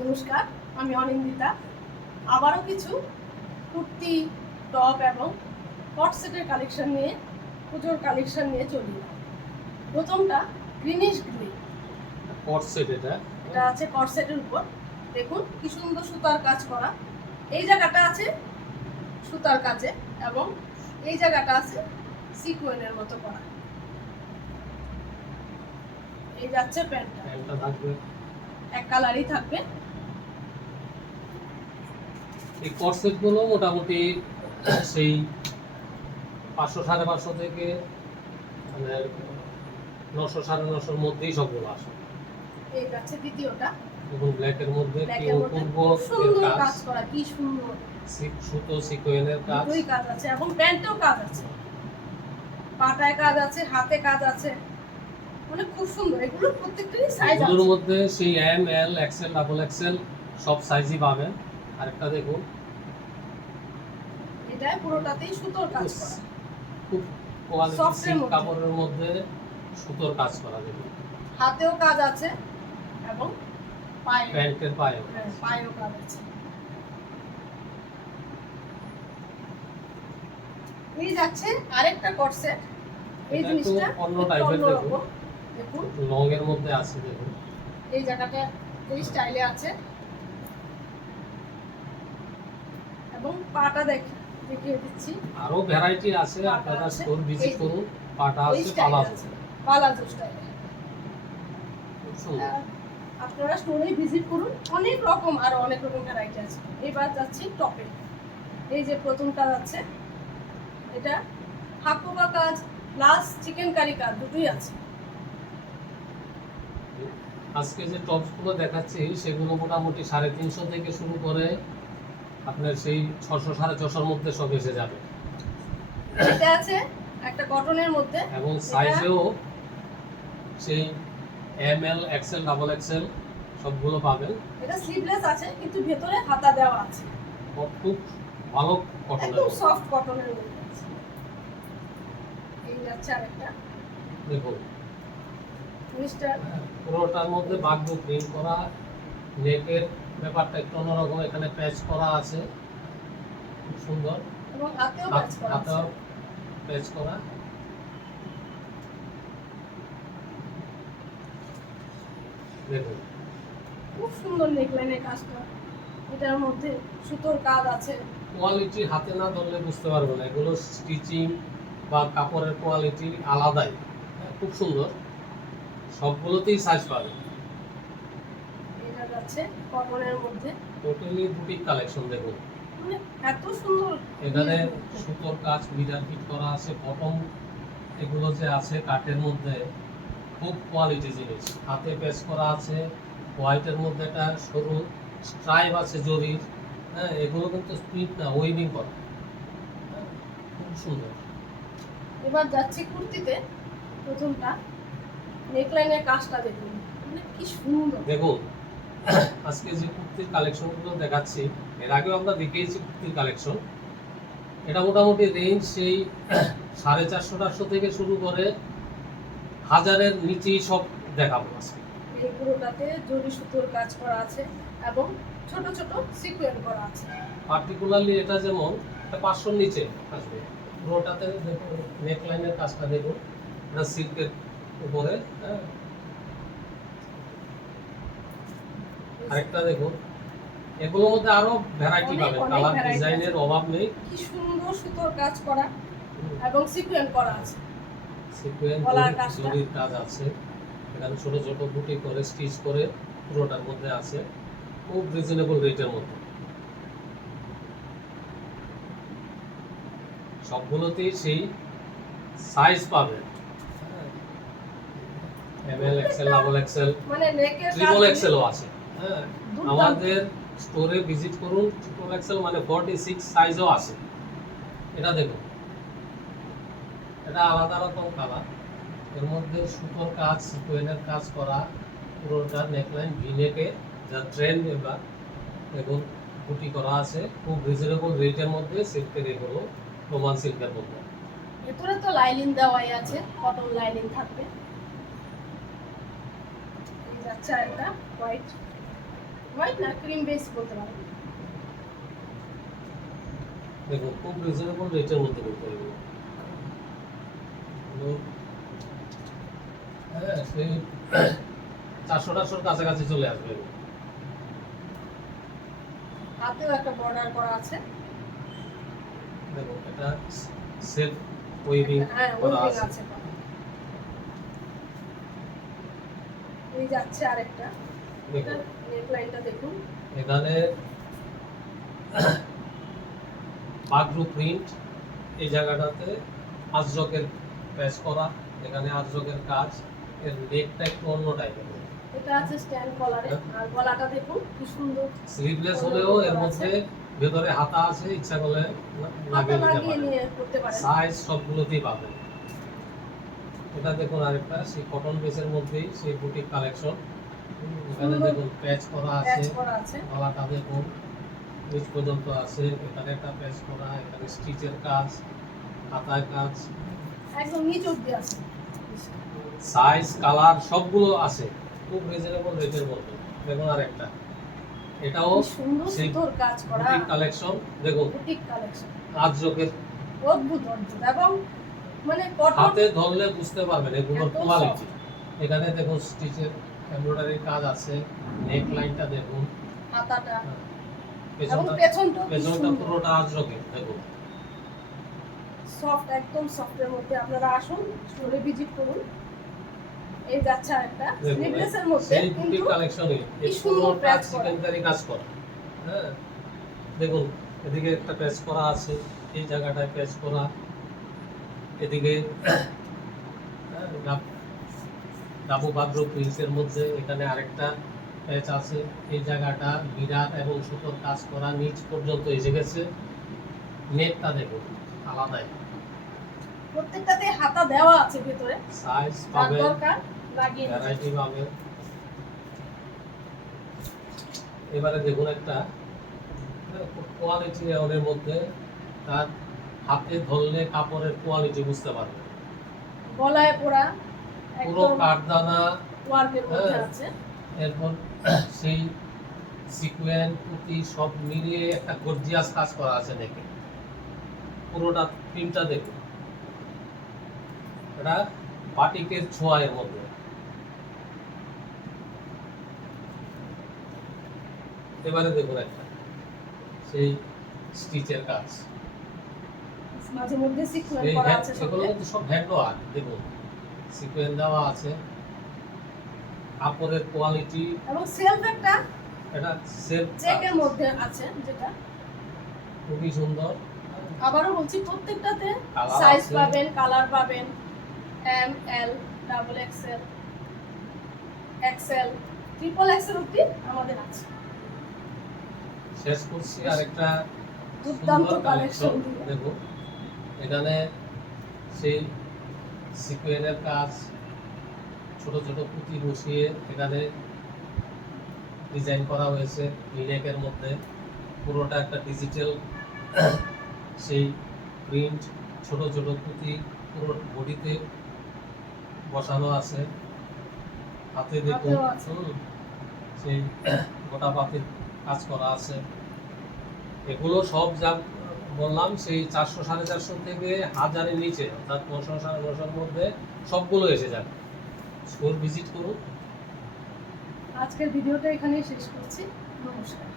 নমস্কার, আমি অনিন্দিতা। আবারও কিছু কুর্তি, টপ এবং কট সেটের কালেকশন নিয়ে, পুজোর কালেকশন নিয়ে চলি। প্রথমটা গ্রিনিশ গ্রে কট সেট। এটা আছে কট সেটের উপর। দেখুন কি সুন্দর সুতার কাজ করা। এই জায়গাটা আছে সুতার কাজে এবং এই জায়গাটা আছে সিকোয়েনের মতো করা। এই যাচ্ছে প্যান্টটা থাকবে এক কালারই থাকবে। এই কট সেট গুলো মোটামুটি সেই 500-550 থেকে মানে 900-950 মধ্যেই সবগুলো আসে। এই যাচ্ছে দ্বিতীয়টা, এবং ব্ল্যাক এর মধ্যে কি অপূর্ব সুন্দর কাজ করা, কি সুন্দর সুতো সিকোয়েনের কাজ, দুই কাজ আছে এবং প্যান্টেও কাজ আছে, পাটায় কাজ আছে, হাতে কাজ আছে, মানে খুব সুন্দর। এগুলো প্রত্যেকটারই সাইজ আছে। এগুলোর মধ্যে সেই এম, এল, এক্সেল, ডাবল এক্সেল সব সাইজই পাবেন। আরেকটা দেখুন, এটা পুরোটাতেই সুতোর কাজ করা, খুব কোয়ালিটি সিল্ক কাপড়ের মধ্যে সুতোর কাজ করা। দেখুন হাতেও কাজ আছে এবং প্যান্টের পায়েও কাজ আছে। এই যাচ্ছে আরেকটা কট সেট। এই জিনিসটা অন্য টাইপের। দেখুন লং এর মধ্যে আছে। দেখুন এই জায়গাটা এই স্টাইলে আছে এবং পাটা দেখিয়ে দিচ্ছি। আরো ভ্যারাইটি আছে, আপনারা স্টোর ভিজিট করুন। পাটা আছে, পালাজো স্টাইলে। আপনারা স্টোরে ভিজিট করুন, অনেক রকম আরো অনেক রকম ভ্যারাইটি আছে। এবার যাচ্ছি টপে। এই যে প্রথমটা আছে, এটা হাফ পোকা কাজ প্লাস চিকেন কারি কাজ দুটোই আছে। আজকে যে টপস গুলো দেখাচ্ছি সেগুলো মোটামুটি 350 থেকে শুরু করে আপনার সেই 600-650 মধ্যে সব এসে যাবে। এটা আছে একটা কটনের মধ্যে এবং সাইজেও সেই এম, এল, এক্সেল, ডাবল এক্সেল সবগুলো পাবেন। এটা স্লিভলেস আছে কিন্তু ভেতরে হাতা দেওয়া আছে। খুব ভালো কটনের, একদম সফট কটনের মধ্যে আছে। এই যাচ্ছে আরেকটা, দেখুন মিস্টার পুরোটার মধ্যে বাগদু প্রিন্ট করা। নেকের ব্যাপারটা একটু অন্যরকম, এখানে প্যাচ করা আছে, খুব সুন্দর। এবং হাতেও প্যাচ করা আছে। হাতেও প্যাচ করা। দেখুন খুব সুন্দর নেকলাইনের কাজটা। এটার মধ্যে সুতোর কাজ আছে। কোয়ালিটি হাতে না ধরলে বুঝতে পারবে না, এগুলো স্টিচিং বা কাপড়ের কোয়ালিটি আলাদাই। খুব সুন্দর, সবগুলোতেই সাইজ পাবে। এটা যাচ্ছে কটনের মধ্যে, টোটালি বুটিক কালেকশন। দেখুন মানে এত সুন্দর। এখানে সুতোর কাজ মিটার ফিট করা আছে। বটম এগুলো যে আছে কাটের মধ্যে, খুব কোয়ালিটি জিনিস। হাতে প্যাচ করা আছে, হোয়াইটের মধ্যে একটা সরু স্ট্রাইপ আছে জরির। হ্যাঁ, এগুলো কিন্তু প্রিন্ট না, ওয়েভিং করা। খুব সুন্দর। এবার যাচ্ছি কুর্তিতে। প্রথমটা নেকলাইনের কাজটা দেখুন, মানে কি সুন্দর। দেখুন আজকে যে কুর্তির কালেকশনগুলো দেখাচ্ছি, এর আগেও আমরা দেখিয়েছি কুর্তির কালেকশন। এটা মোটামুটি রেঞ্জ সেই 450-500 থেকে শুরু করে 1000-এর নিচেই সব দেখাবো আজকে। এই পুরোটাতে জরি সুতোর কাজ করা আছে এবং ছোট ছোট সিকোয়েন্স করা আছে। পার্টিকুলারলি এটা যেমন 500-র নিচে আসবে। পুরোটাতে দেখুন নেকলাইনের কাজটা দেখুন, এটা সিল্কের উপরে। আরেকটা দেখুন, এগুলোর মধ্যে আরো ভ্যারাইটি পাবেন, কালার ডিজাইনের অভাব নেই। কি সুন্দর সুতোর কাজ করা এবং সিকোয়েন্স করা আছে। সিকোয়েন্স জরির কাজ আছে, এখানে ছোট ছোট বুটি করে স্টিচ করে পুরোটার মধ্যে আছে, খুব রিজনেবল রেটের মধ্যে। সবগুলোতেই সেই সাইজ পাবেন, এমএল, এক্সেল, ডাবল এক্সেল, মানে ট্রিপল এক্সেলও আছে। হ্যাঁ, আমাদের স্টোরে ভিজিট করুন। ট্রিপল এক্সেল মানে 46 সাইজও আছে। এটা দেখুন, এটা আলাদা রকম কালার, এর মধ্যে সুতোর কাজ, সিকোয়েন্সের কাজ করা, পুরোটা নেকলাইন ভি নেকে, যা ট্রেন্ড এবার। দেখুন বুটি করা আছে, খুব রিজনেবল রেটের মধ্যে। সিল্কের এগুলো রোমান সিল্কের মধ্যে। ভিতরে তো লাইনিং দেওয়াই আছে, কটন লাইনিং থাকবে। এই যাচ্ছে একটা হোয়াইট, হোয়াইট না ক্রিম বেস বলতে পারেন। দেখো খুব রিজনেবল রেটের মধ্যে করতে হবে হ্যাঁ সেই 400-400 কাছাকাছি চলে আসবে। হাতেও একটা বর্ডার করা আছে। দেখো এটা সেলফ ওয়েভিং হ্যাঁ করা ওয়েভিং আছে। আছে। এই যাচ্ছে আরেকটা, এটা দেখো নেকলাইনটা দেখুন। এখানে বাগরু প্রিন্ট, এই জায়গাটাতে আজরকের প্যাচ করা, এখানে আজরকের কাজ, এর নেকটা একটু অন্য টাইপের। এটা আছে স্ট্যান্ড কলারে, আর গলাটা দেখুন কি সুন্দর। স্লিভলেস হলেও এর মধ্যে ভেতরে হাতা আছে, ইচ্ছা করলে হাতা লাগিয়ে নিতে লাগিয়ে পারেন। নিয়ে করতে পারেন। সাইজ সবগুলোতেই পাবেন। এটা দেখুন আরেকটা সেই কটন বেসের মধ্যেই সেই বুটিক কালেকশন। এখানে সুন্দর। দেখুন প্যাচ করা প্যাচ আছে, করা আছে। গলাটা দেখুন নিচ পর্যন্ত আছে, এখানে একটা প্যাচ করা, এখানে স্টিচের কাজ, হাতায় কাজ, একদম নিচ অব্দি আছে। সাইজ কালার সবগুলো আছে খুব রিজনেবল রেটের মধ্যে। দেখুন আরেকটা, এটাও কি সুন্দর সেই সুন্দর কাজ করা বুটিক কালেকশন। দেখুন বুটিক কালেকশন, আজরকের, অদ্ভুত অদ্ভুত এবং মানে কটন। হাতে ধরলে বুঝতে পারবেন এগুলোর এত কোয়ালিটি। এখানে দেখুন স্টিচের এমব্রয়ডারি কাজ আছে, নেক লাইনটা দেখুন, হাতাটা এবং পেছনটা পেছনটা পেছনটা পুরোটা আজরকের। দেখুন সফট, একদম সফটের মধ্যে। আপনারা আসুন, স্টোরে ভিজিট করুন। এই যাচ্ছে আরেকটা দেখুন স্লিভলেসের মধ্যে, সেই কিন্তু বুটিক কালেকশনে কি সুন্দর পুরোটা প্যাচ করা। চিকেনকারি কাজ করা। হ্যাঁ দেখুন এদিকে একটা প্যাচ করা আছে, এই জায়গাটায় প্যাচ করা, এদিকে ডাবু বাদ্র প্রিন্সের মধ্যে এখানে আরেকটা প্যাচ আছে, এই জায়গাটা বিরাট এবং সুতোর কাজ করা নিচ পর্যন্ত এসে গেছে। নেটটা দেখুন আলাদাই, প্রত্যেকটাতে হাতা দেওয়া আছে ভিতরে, সাইজ যার পাবে, দরকার লাগিয়ে নিতে। ভ্যারাইটি পাবে। এবারে দেখুন একটা কোয়ালিটি এর মধ্যে, তার হাতে ধরলে কাপড়ের কোয়ালিটি বুঝতে পারবে। গলায় পরা পুরো একদম কাঠদানা, ওয়ার্কের মধ্যে হ্যাঁ। আছে। এরপর সেই সিকোয়েন পুঁতি সব মিলিয়ে একটা গর্জিয়াস কাজ করা আছে। দেখে পুরোটা প্রিন্টটা দেখুন, এটা বাটিকের ছোঁয়া এর মধ্যে। এবারে দেখুন একটা সেই স্টিচের কাজ, মাঝে মধ্যে সিকোয়েন্স এই করা আছে এগুলো সঙ্গে। কিন্তু সব হ্যান্ড ওয়ার্ক। দেখুন সিকোয়েন্স দেওয়া আছে, কাপড়ের কোয়ালিটি, এবং সেলফ একটা এটা সেলফ চেকের মধ্যে আছে, যেটা খুবই সুন্দর। আবারও বলছি প্রত্যেকটাতে Colour সাইজ আছে। পাবেন, কালার পাবেন, M, L, double XL, XL, triple XL অব্দি আমাদের আছে। শেষ করছি আরেকটা দুর্দান্ত সুন্দর কালেকশন কালেকশন। দিয়ে। দেখুন এখানে সেই সিকোয়েনের কাজ, ছোট ছোট পুঁতি বসিয়ে এখানে ডিজাইন করা হয়েছে নেকের মধ্যে। পুরোটা একটা ডিজিটাল সেই প্রিন্ট, ছোট ছোট পুঁতি পুরো বডিতে বসানো আছে। হাতে দেখুন হাতেও আছে। সেই গোটা পাতির কাজ করা আছে। এগুলো সব যা বললাম সেই 400-450 থেকে 1000-এর নিচে, অর্থাৎ 900-950-এর মধ্যে সবগুলো এসে যাবে। স্টোর ভিজিট করুন। আজকের ভিডিওটা এখানেই শেষ করছি। নমস্কার।